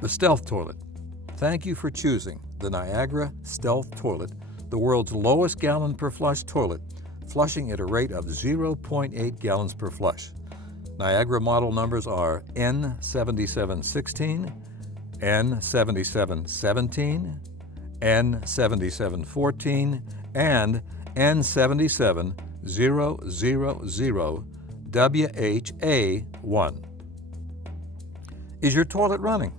The Stealth Toilet. Thank you for choosing the Niagara Stealth Toilet, the world's lowest gallon per flush toilet, flushing at a rate of 0.8 gallons per flush. Niagara model numbers are N7716, N7717, N7714, and N77000WHA1. Is your toilet running?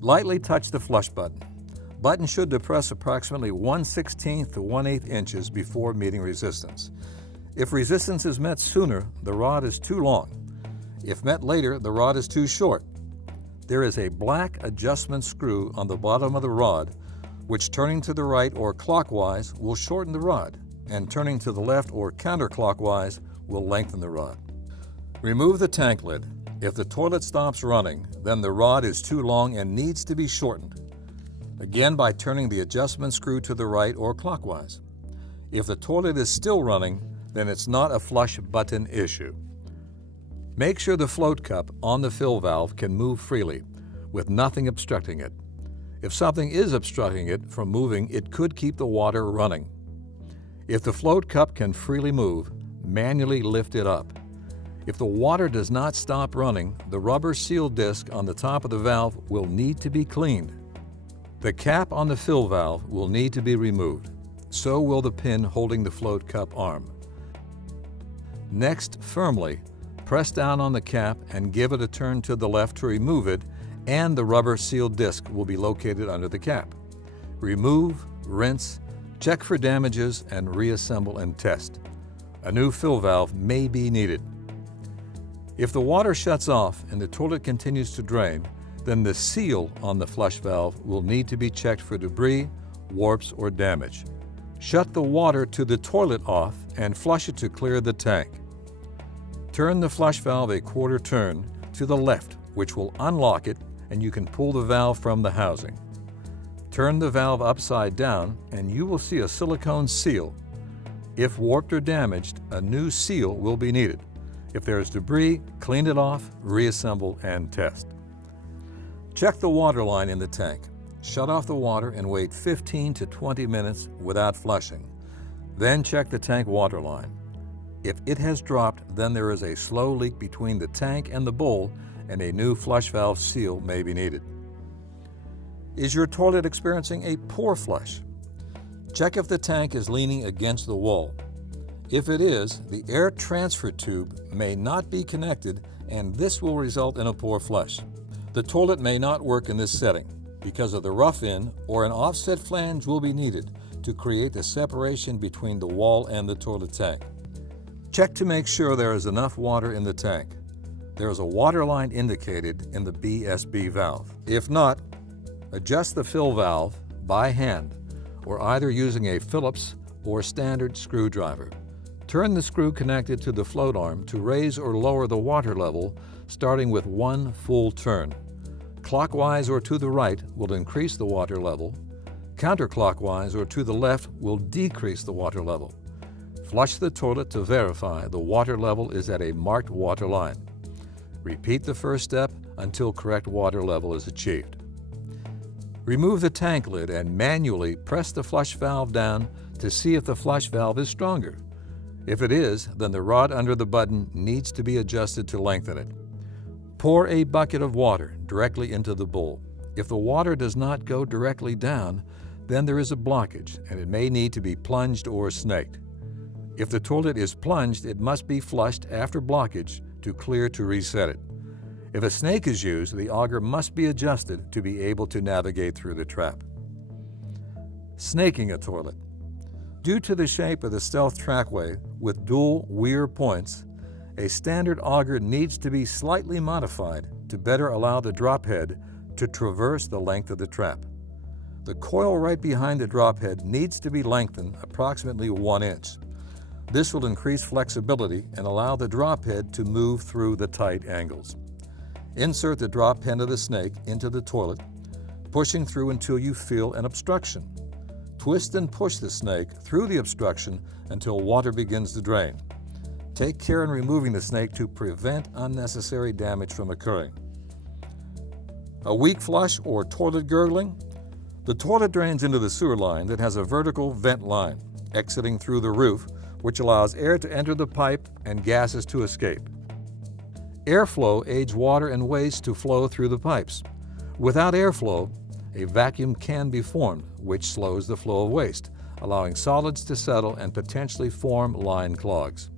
Lightly touch the flush button. Button should depress approximately 1/16 to 1/8 inches before meeting resistance. If resistance is met sooner, the rod is too long. If met later, the rod is too short. There is a black adjustment screw on the bottom of the rod, which turning to the right or clockwise will shorten the rod, and turning to the left or counterclockwise will lengthen the rod. Remove the tank lid. If the toilet stops running, then the rod is too long and needs to be shortened. Again, by turning the adjustment screw to the right or clockwise. If the toilet is still running, then it's not a flush button issue. Make sure the float cup on the fill valve can move freely, with nothing obstructing it. If something is obstructing it from moving, it could keep the water running. If the float cup can freely move, manually lift it up. If the water does not stop running, the rubber seal disc on the top of the valve will need to be cleaned. The cap on the fill valve will need to be removed. So will the pin holding the float cup arm. Next, firmly press down on the cap and give it a turn to the left to remove it, and the rubber seal disc will be located under the cap. Remove, rinse, check for damages, and reassemble and test. A new fill valve may be needed. If the water shuts off and the toilet continues to drain, then the seal on the flush valve will need to be checked for debris, warps, or damage. Shut the water to the toilet off and flush it to clear the tank. Turn the flush valve a quarter turn to the left, which will unlock it, and you can pull the valve from the housing. Turn the valve upside down and you will see a silicone seal. If warped or damaged, a new seal will be needed. If there is debris, clean it off, reassemble, and test. Check the water line in the tank. Shut off the water and wait 15 to 20 minutes without flushing. Then check the tank water line. If it has dropped, then there is a slow leak between the tank and the bowl, and a new flush valve seal may be needed. Is your toilet experiencing a poor flush? Check if the tank is leaning against the wall. If it is, the air transfer tube may not be connected, and this will result in a poor flush. The toilet may not work in this setting. Because of the rough in, or an offset flange will be needed to create a separation between the wall and the toilet tank. Check to make sure there is enough water in the tank. There is a water line indicated in the BSB valve. If not, adjust the fill valve by hand, or either using a Phillips or standard screwdriver. Turn the screw connected to the float arm to raise or lower the water level, starting with one full turn. Clockwise or to the right will increase the water level. Counterclockwise or to the left will decrease the water level. Flush the toilet to verify the water level is at a marked water line. Repeat the first step until correct water level is achieved. Remove the tank lid and manually press the flush valve down to see if the flush valve is stronger. If it is, then the rod under the button needs to be adjusted to lengthen it. Pour a bucket of water directly into the bowl. If the water does not go directly down, then there is a blockage and it may need to be plunged or snaked. If the toilet is plunged, it must be flushed after blockage to clear to reset it. If a snake is used, the auger must be adjusted to be able to navigate through the trap. Snaking a toilet. Due to the shape of the Stealth trackway with dual weir points, a standard auger needs to be slightly modified to better allow the drop head to traverse the length of the trap. The coil right behind the drop head needs to be lengthened approximately 1 inch. This will increase flexibility and allow the drop head to move through the tight angles. Insert the drop head of the snake into the toilet, pushing through until you feel an obstruction. Twist and push the snake through the obstruction until water begins to drain. Take care in removing the snake to prevent unnecessary damage from occurring. A weak flush or toilet gurgling? The toilet drains into the sewer line that has a vertical vent line exiting through the roof, which allows air to enter the pipe and gases to escape. Airflow aids water and waste to flow through the pipes. Without airflow, a vacuum can be formed, which slows the flow of waste, allowing solids to settle and potentially form line clogs.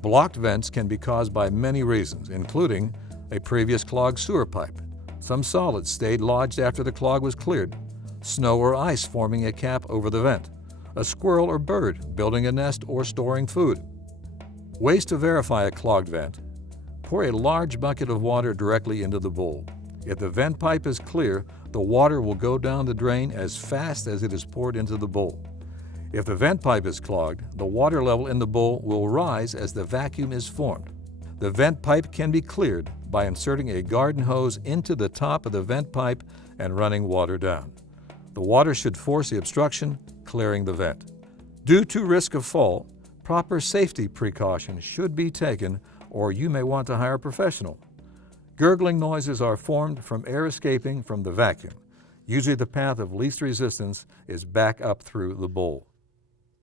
Blocked vents can be caused by many reasons, including a previous clogged sewer pipe. Some solids stayed lodged after the clog was cleared, snow or ice forming a cap over the vent, a squirrel or bird building a nest or storing food. Ways to verify a clogged vent: pour a large bucket of water directly into the bowl. If the vent pipe is clear, the water will go down the drain as fast as it is poured into the bowl. If the vent pipe is clogged, the water level in the bowl will rise as the vacuum is formed. The vent pipe can be cleared by inserting a garden hose into the top of the vent pipe and running water down. The water should force the obstruction, clearing the vent. Due to risk of fall, proper safety precautions should be taken, or you may want to hire a professional. Gurgling noises are formed from air escaping from the vacuum. Usually the path of least resistance is back up through the bowl.